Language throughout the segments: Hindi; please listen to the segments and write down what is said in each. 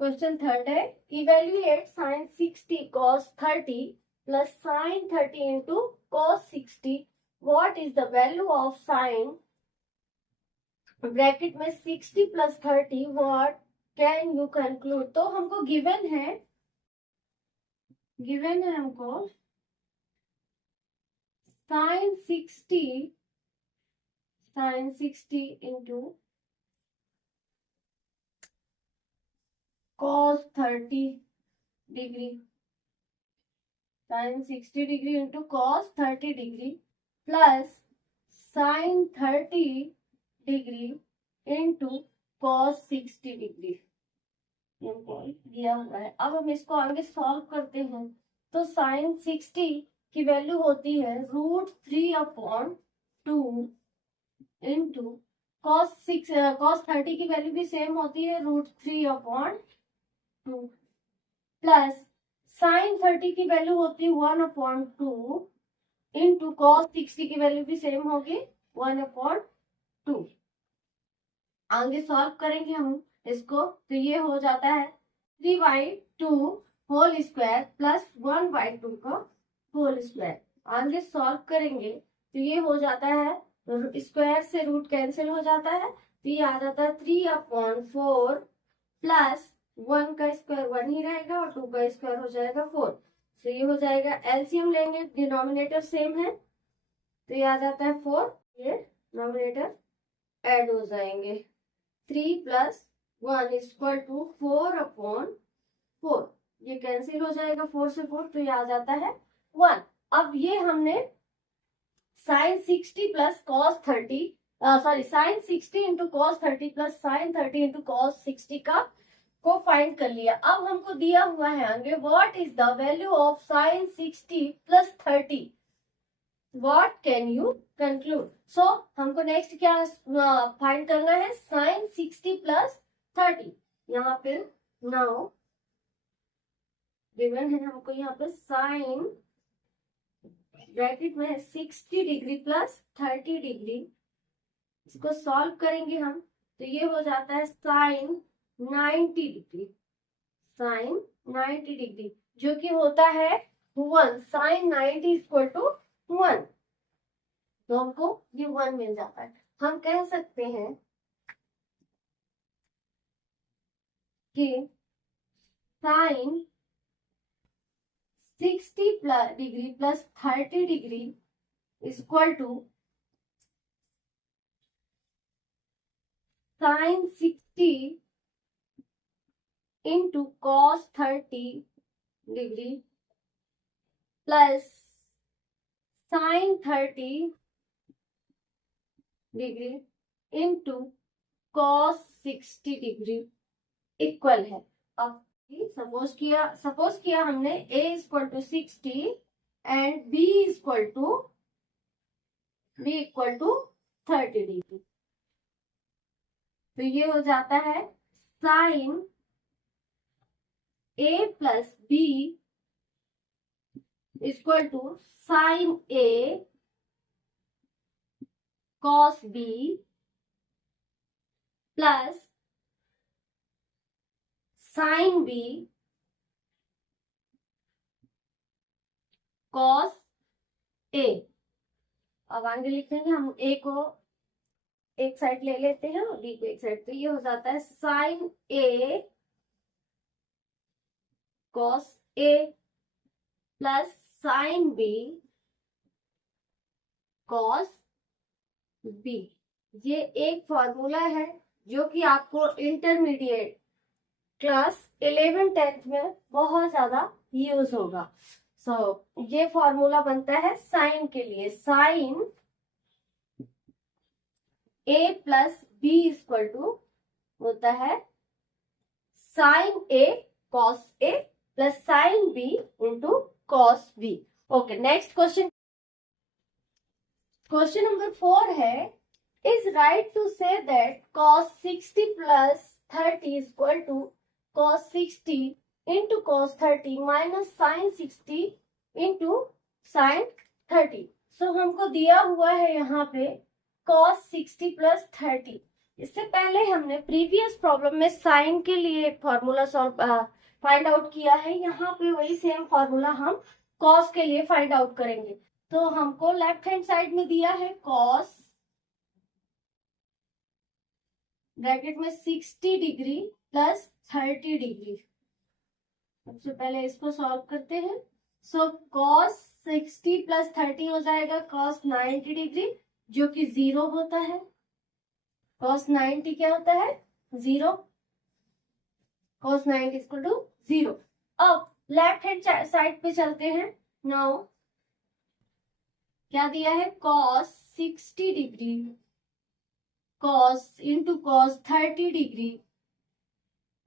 क्वेश्चन थर्ड है, evaluate sine 60 cos 30 plus sine 30 into cos 60. What is the value of sine bracket में 60 plus 30. What can you conclude. तो हमको गिवन है हमको sine 60 into cos 30 degree, sine 60 degree into cos 30 degree plus sine 30 degree into cos 60 degree दिया हुआ है. अब हम इसको आगे सॉल्व करते हैं. तो साइन 60 की वैल्यू होती है √3/2 इंटू cos 30 की वैल्यू भी सेम होती है √3/2 प्लस साइन 30 की वैल्यू होती है 1/2 इंटू cos 60 की वैल्यू भी सेम होगी 1/2. आगे सॉल्व करेंगे हम इसको. तो ये हो जाता है 3/2 होल स्क्वायर प्लस 1/2 का होल स्क्वायर. आगे सॉल्व करेंगे तो ये हो जाता है, स्क्वायर से रूट कैंसिल हो जाता है. तो ये आ जाता है 3/4 प्लस 1 का स्क्वायर 1 ही रहेगा और 2 का स्क्वायर हो जाएगा 4. तो ये हो जाएगा, एलसीएम लेंगे, डिनोमिनेटर सेम है तो ये आ जाता है 4. ये डिनोमिनेटर ऐड हो जाएंगे. 3 प्लस 1 इक्वल टू 4/4. ये कैंसिल हो जाएगा 4 से 4 तो ये आ जाता है 1. अब ये हमने sine 60 plus cos 30 sine 60 into cos 30 plus sine 30 into cos 60 को फाइंड कर लिया. अब हमको दिया हुआ है आगे, what is the value of sine 60 plus 30. What can you conclude. So हमको नेक्स्ट क्या फाइंड करना है, साइन 60 प्लस 30. यहाँ पे नाउ गिवन है हमको यहाँ पे साइन ब्रैकेट में 60 डिग्री प्लस 30 डिग्री. इसको सॉल्व करेंगे हम तो ये हो जाता है साइन 90 डिग्री जो कि होता है 1. Sine 90 equal to 1. तो हमको ये 1 मिल जाता है. हम कह सकते हैं कि sine 60 degree plus 30 degree equal to sine 60 into cos 30 degree plus sine 30 degree into cos 60 degree equal है. अब सपोज किया हमने a equal to 60 and b equal to 30 degree. तो ये हो जाता है sine a plus b equal to sine a cos b plus sine b cos a. अब आगे लिखेंगे हम, a को एक साइड ले लेते हैं और b को एक साइड. तो ये हो जाता है sine a cos a plus sine b cos b. ये एक फॉर्मूला है जो कि आपको इंटरमीडिएट क्लास 11 10th में बहुत ज्यादा यूज होगा. ये फॉर्मूला बनता है साइन के लिए. Sine a plus b equal to होता है sine a cos a plus sine b into cos b. Okay, next question. Question number 4 है, is right to say that cos 60 plus 30 equal to cos 60 into cos 30 minus sine 60 into sine 30. So हमको दिया हुआ है यहाँ पे cos 60 प्लस 30. इससे पहले हमने प्रीवियस प्रॉब्लम में साइन के लिए एक फॉर्मूला सॉल्व फाइंड आउट किया है। यहाँ पे वही सेम फॉर्मूला हम कॉस के लिए फाइंड आउट करेंगे। तो हमको लेफ्ट हैंड साइड में दिया है कॉस ब्रैकेट में 60 डिग्री प्लस 30 डिग्री। सबसे पहले इसको सॉल्व करते हैं। सो कॉस 60 प्लस 30 हो जाएगा कॉस 90 डिग्री, जो कि 0 होता है। cos 90 क्या होता है? 0। cos 90 equal to 0। अब लेफ्ट हैंड साइड पे चलते हैं। नाउ क्या दिया है? cos 60 degree cos into cos 30 degree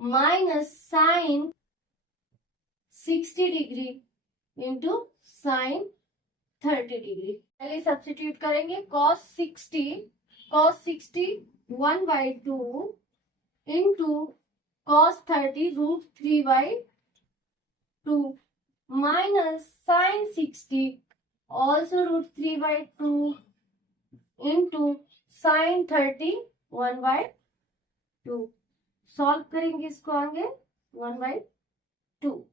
minus sine 60 degree into sine 30 degree. पहले सब्स्टिट्यूट करेंगे। cos 60 1/2 into cos 30 √3/2 minus sine 60 also √3/2 into sine 30 1/2। Solve करेंगे इसको आगे 1/2।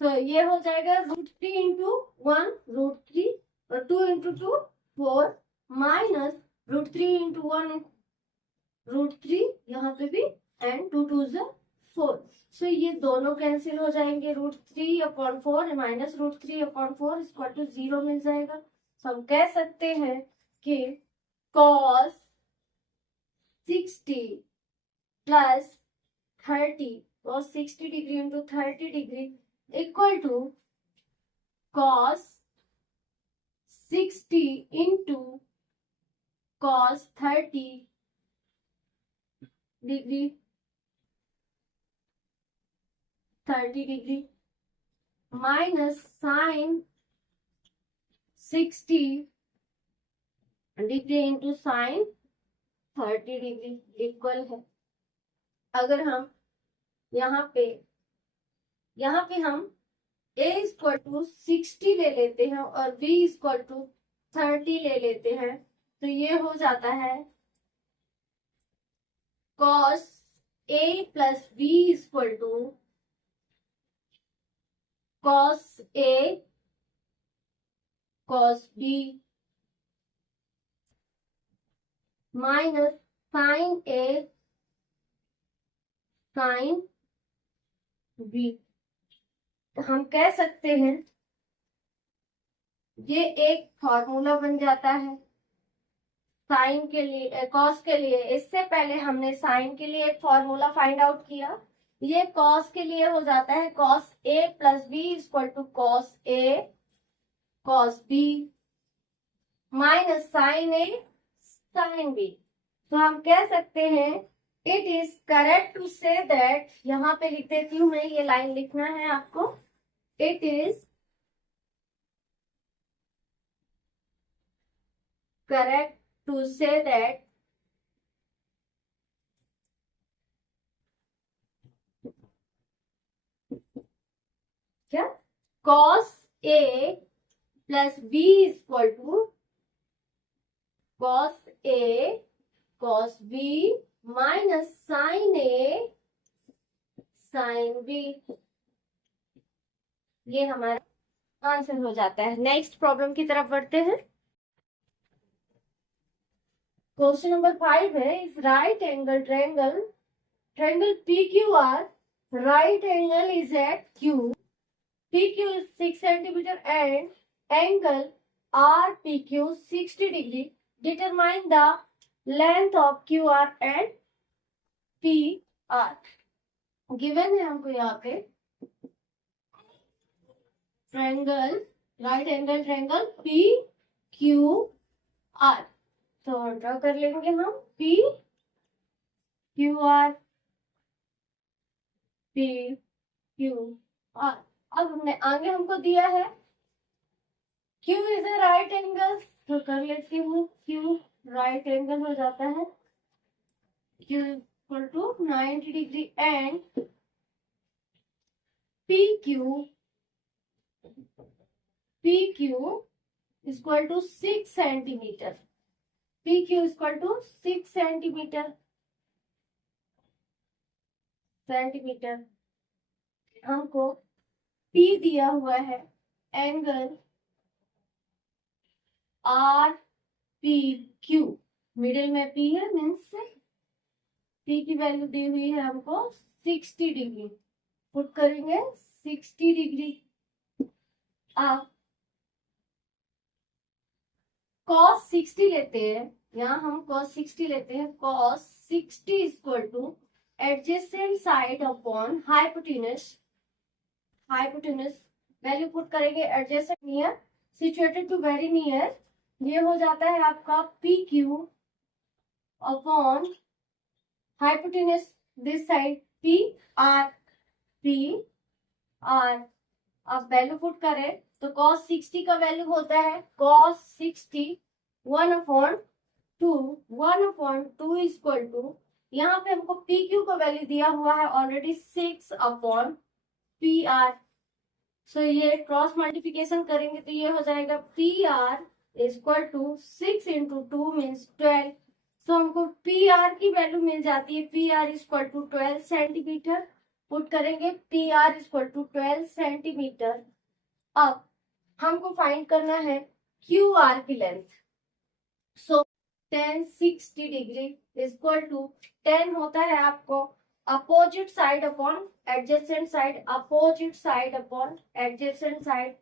तो ये हो जाएगा √3 इंटू 1 √3 और 2 इंटू 2 4 माइनस √3 इंटू 1 √3 यहाँ पे भी एंड 2 2 4। सो ये दोनों कैंसिल हो जाएंगे। √3/4 माइनस √3/4 इक्वल टू 0 मिल जाएगा। तो हम कह सकते हैं कि cos 60 plus 30 cos 60 degree into 30 degree equal to cos 60 into cos 30 degree 30 degree minus sine 60 degree into sine 30 degree equal है। अगर हम यहाँ पे हम a इक्वल टू 60 ले लेते हैं और b इक्वल टू 30 ले लेते हैं, तो ये हो जाता है cos a plus b equal to cos a cos b minus sine a sine b। हम कह सकते हैं ये एक फॉर्मूला बन जाता है साइन के लिए कॉस के लिए। इससे पहले हमने साइन के लिए एक फॉर्मूला फाइंड आउट किया। ये कॉस के लिए हो जाता है cos a plus b equal to cos a cos b minus sine a sine b। तो हम कह सकते हैं it is correct to say that, यहाँ पे लिख देती हूँ मैं, ये लाइन लिखना है आपको। It is correct to say that क्या cos a plus b equal to cos a cos b minus sine a sine b। ये हमारा आंसर हो जाता है। नेक्स्ट प्रॉब्लम की तरफ बढ़ते हैं। क्वेश्चन नंबर 5 है, इस right angle triangle PQR right angle is at Q. PQ is 6 centimeter and angle RPQ 60 degree. Determine the length of QR and PR. Given है हमको यहाँ पे triangle right angle triangle PQR। तो ड्रॉ कर लेंगे हम PQR PQR। अब हमने आगे हमको दिया है Q is a right angle, तो कर लेती हूँ Q राइट एंगल हो जाता है Q equal to 90 degree and PQ equal to 6 centimetre. P Q equal to 6 centimetre. हमको पी दिया हुआ है, angle R P Q, middle में पी है, मीन्स पी की वैल्यू दी हुई है हमको 60 डिग्री। पुट करेंगे 60 डिग्री। आप cos 60 लेते हैं, यहाँ हम cos 60 लेते हैं। cos 60 equal to adjacent side upon hypotenuse. Value put करेंगे adjacent near, situated to very near. ये हो जाता है आपका P Q upon hypotenuse this side P R. अब वैल्यू पुट करें तो cos 60 का वैल्यू होता है cos 60 1/2 इक्वल टू, यहाँ पे हमको पी क्यू का वैल्यू दिया हुआ है ऑलरेडी 6/PR। सो ये क्रॉस मल्टीप्लिकेशन करेंगे तो ये हो जाएगा PR equal to 6 into 2 means 12। So हमको PR की वैल्यू मिल जाती है PR equal to 12 centimetre. Put करेंगे PR इक्वल टू 12 सेंटीमीटर। अब हमको फाइंड करना है QR की length. So 10 60 degree equal to 10 होता है आपको opposite side upon adjacent side, opposite side upon adjacent side.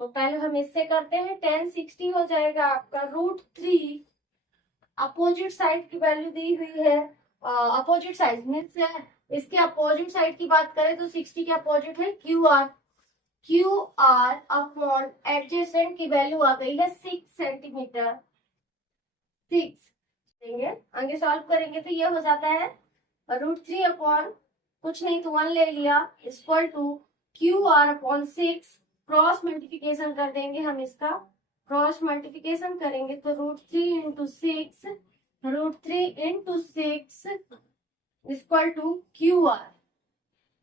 तो पहले हम इससे करते हैं, 10 60 हो जाएगा आपका √3। अपोजिट साइड की वैल्यू दी हुई है, अपोजिट साइड मीन्स इसके अपोजिट साइड की बात करें तो 60 के अपोजिट है QR अपॉन एडजेसेंट की वैल्यू आ गई है 6 सेंटीमीटर। 6 देंगे, आगे सॉल्व करेंगे तो ये हो जाता है √3 अपॉन कुछ नहीं तो 1 ले लिया इक्वल टू QR अपॉन 6। क्रॉस मल्टीप्लिकेशन कर देंगे हम इसका, क्रॉस मल्टीप्लिकेशन करेंगे तो √3 इंटू 6 इक्वल टू QR।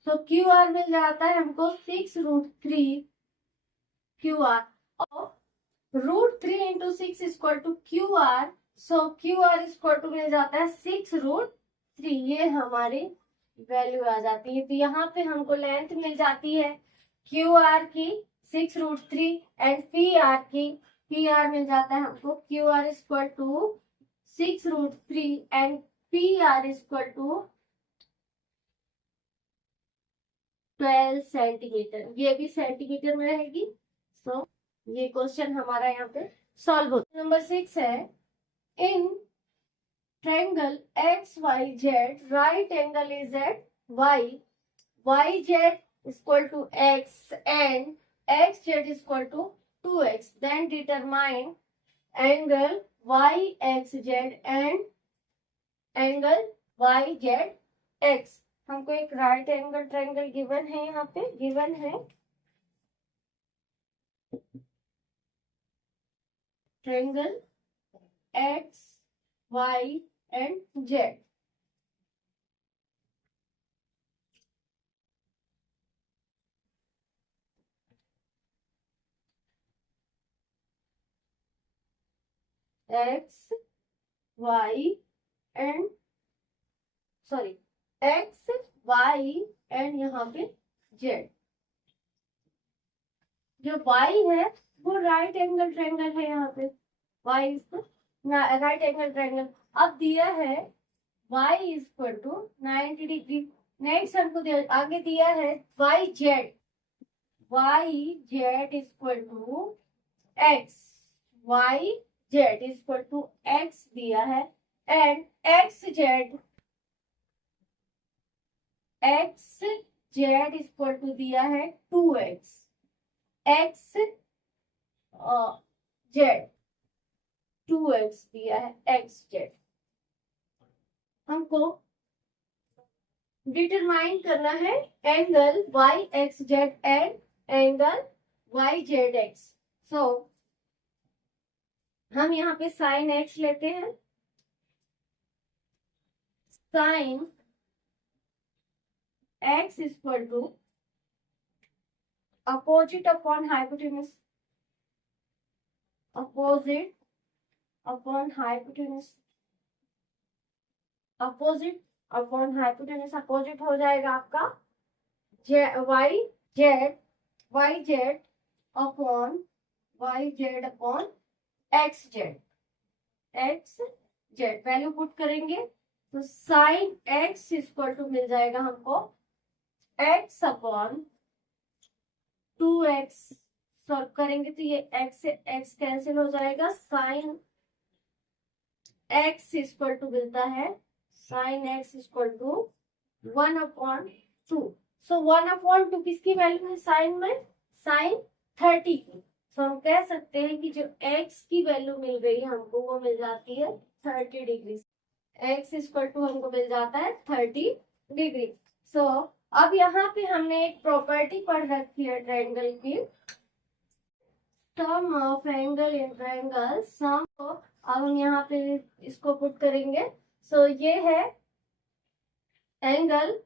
तो QR मिल जाता है हमको 6√3 QR और √3 into 6 equal to QR। So QR equal to मिल जाता है 6√3। ये हमारी वैल्यू आ जाती है। तो यहाँ पे हमको लेंथ मिल जाती है QR की 6√3 एंड PR मिल जाता है हमको QR equal to 6√3 and PR equal to 12 centimetre. ये भी सेंटीमीटर में रहेगी। सो ये क्वेश्चन हमारा यहाँ पे सॉल्व होता है। नंबर 6 है, in triangle XYZ right angle is at YZ equal to X and XZ equal to 2X, then determine angle YXZ and angle YZX। हमको एक राइट एंगल ट्रायंगल गिवन है, यहाँ पे गिवन है triangle X Y and Z। X Y and X Y and यहाँ पे Z। जो Y है वो राइट एंगल ट्रायंगल है, यहाँ पे Y इसको राइट एंगल ट्रायंगल। अब दिया है y equal to 90 degree. Next हमको आगे दिया है YZ equal to x, YZ equal to x दिया है एंड XZ इक्वल टू दिया है 2x, XZ 2x दिया है XZ। हमको डिटरमाइन करना है angle YXZ and angle YZX। So हम यहाँ पे साइन x लेते हैं, sine x equal to opposite upon hypotenuse, opposite upon hypotenuse opposite, upon hypotenuse opposite हो जाएगा आपका Y Z upon X Z value put करेंगे तो साइन एक्स इक्वल टू मिल जाएगा हमको एक्स अपॉन 2x। सॉल्व करेंगे तो ये x से x कैंसिल हो जाएगा, साइन x इक्वल टू मिलता है साइन x इक्वल टू 1/2। सो 1/2 किसकी वैल्यू है साइन में, साइन 30 की। तो हम कह सकते हैं कि जो x की वैल्यू मिल रही है हमको वो मिल जाती है 30 डिग्री। x इक्वल टू हमको मिल जाता है 30 डिग्री। सो अब यहाँ पे हमने एक प्रॉपर्टी पढ़ रखी है ट्रायंगल की, सम ऑफ एंगल इन ट्रायंगल सम। अब हम यहाँ पे इसको पुट करेंगे। सो ये है angle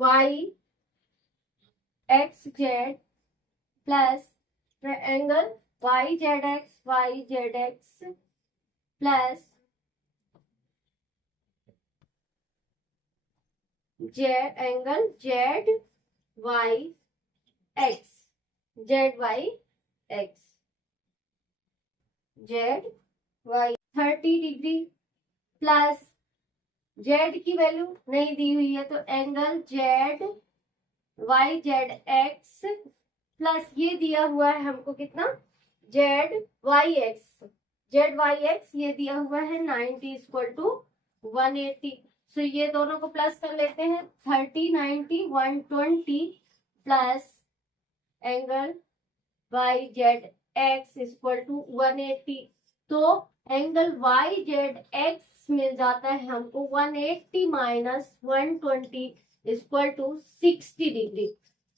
Y X Z plus angle Y Z X plus angle Z Y X Z Y 30 degree plus Z की वैल्यू नहीं दी हुई है तो angle Z Y Z X plus ये दिया हुआ है हमको कितना जेड वाई एक्स ये दिया हुआ है 90 इक्वल टू 180। सो ये दोनों को प्लस कर लेते हैं 30 90 120 plus angle Y Z X equal to 180। तो एंगल वाई जेड एक्स मिल जाता है हमको 180 माइनस 120 इक्वल टू 60 डिग्री।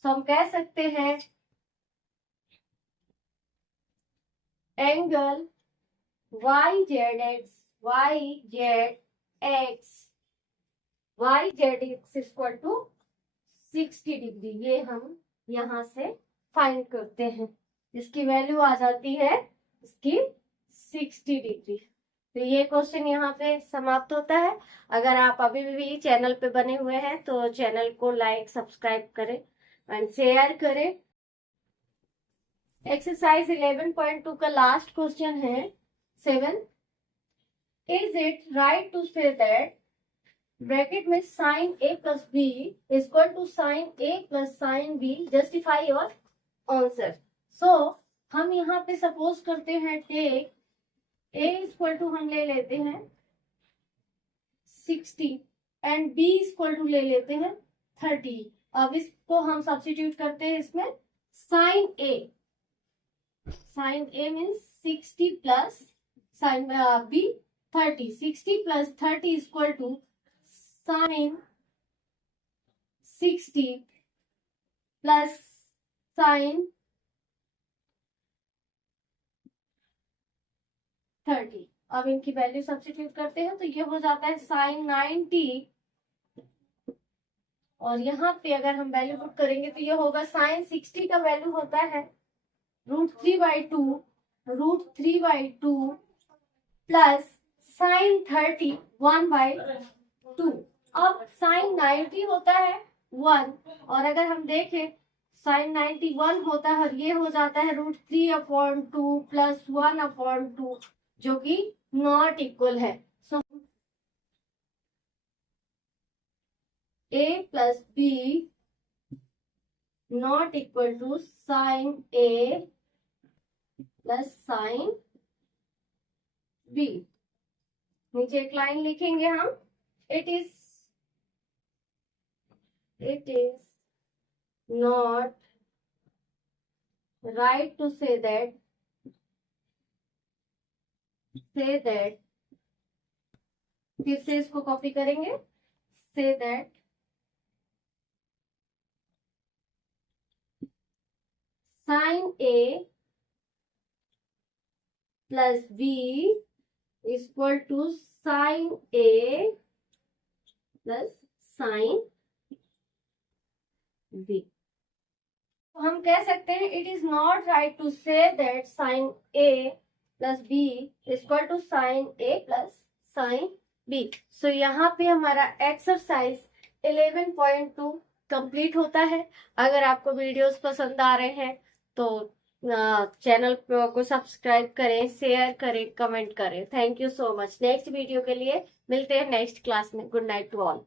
तो हम कह सकते हैं angle Y Z X equal to 60 degree. ये हम यहाँ से फाइंड करते हैं, इसकी वैल्यू आ जाती है इसकी 60 डिग्री। तो ये क्वेश्चन यहाँ पे समाप्त होता है। अगर आप अभी भी चैनल पे बने हुए हैं तो चैनल को लाइक सब्सक्राइब करें एंड शेयर करें। एक्सरसाइज 11.2 का लास्ट क्वेश्चन है 7। Is it right to say that bracket में sine A plus B equal to sine A plus sine B, justify your answer. So हम यहाँ पे सपोज करते हैं टेक ए इक्वल टू हम ले लेते हैं 60 एंड बी इक्वल टू ले लेते हैं 30। अब इसको हम सब्स्टिट्यूट करते हैं इसमें sine A means 60 plus sine B 30, 60 plus 30 equal to sine 60 plus sine 30। अब इनकी वैल्यू सब्स्टिट्यूट करते हैं तो ये हो जाता है साइन 90 और यहाँ पे अगर हम वैल्यू पुट करेंगे तो ये होगा साइन 60 का वैल्यू होता है √3/2 प्लस साइन 30 1/2। अब साइन 90 होता है 1 और अगर हम देखें साइन 91 होता है और ये हो जाता है √3/2 प्लस 1/2 जो कि नॉट इक्वल है। So a plus B not equal to sine A plus sine B. नीचे एक लाइन लिखेंगे हम, it is not right to say that फिर से इसको कॉपी करेंगे, say that sine A plus B equal to sine A plus sine B. तो हम कह सकते हैं it is not right to say that sine A plus B equal to sine A plus sine B. सो यहाँ पे हमारा एक्सरसाइज 11.2 कंप्लीट होता है। अगर आपको वीडियोस पसंद आ रहे हैं तो चैनल को सब्सक्राइब करें, शेयर करें, कमेंट करें। Thank you so much. Next video के लिए मिलते हैं नेक्स्ट क्लास में। Good night to all.